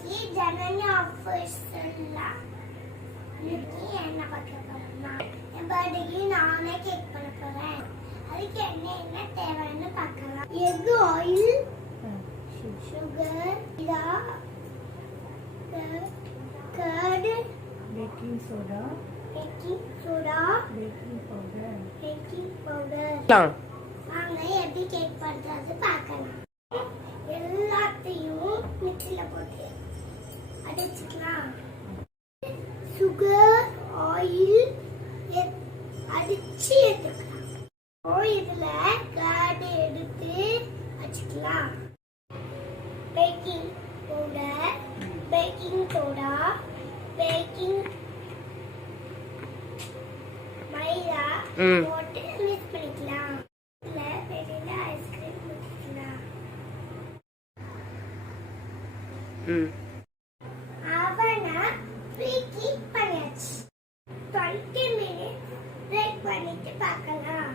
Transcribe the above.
இன்னைக்கு ஜனனி ஆஃபீஸ்லாம் இன்னைக்கு என்ன பார்க்க போறோம்னா என் பர்த்டேக்கு நானே கேக் பண்ண போறேன். அதுக்கு என்ன தேவைன்னு பார்க்கலாம். Egg, oil, sugar, curd, baking soda, baking powder. வாங்க எப்படி கேக் பண்றது பார்க்கலாம். எல்லாத்தையும் மிக்ஸில போட்டு அடிச்சுக்கலாம். சுகர், ஆயில் அடிச்சு எடுத்துக்கலாம். இதுல கர்ட் எடுத்து வச்சுக்கலாம். Baking powder, baking soda, baking maida போட்டு மிக்ஸ் பண்ணிக்கலாம். இதுல வெண்ணிலா ஐஸ்கிரீம் ஊத்திக்கலாம். அவனை ப்ரீஹீட் பண்ணியாச்சு. 20 minutes பிரேக் பண்ணிட்டு பார்க்கலாம்.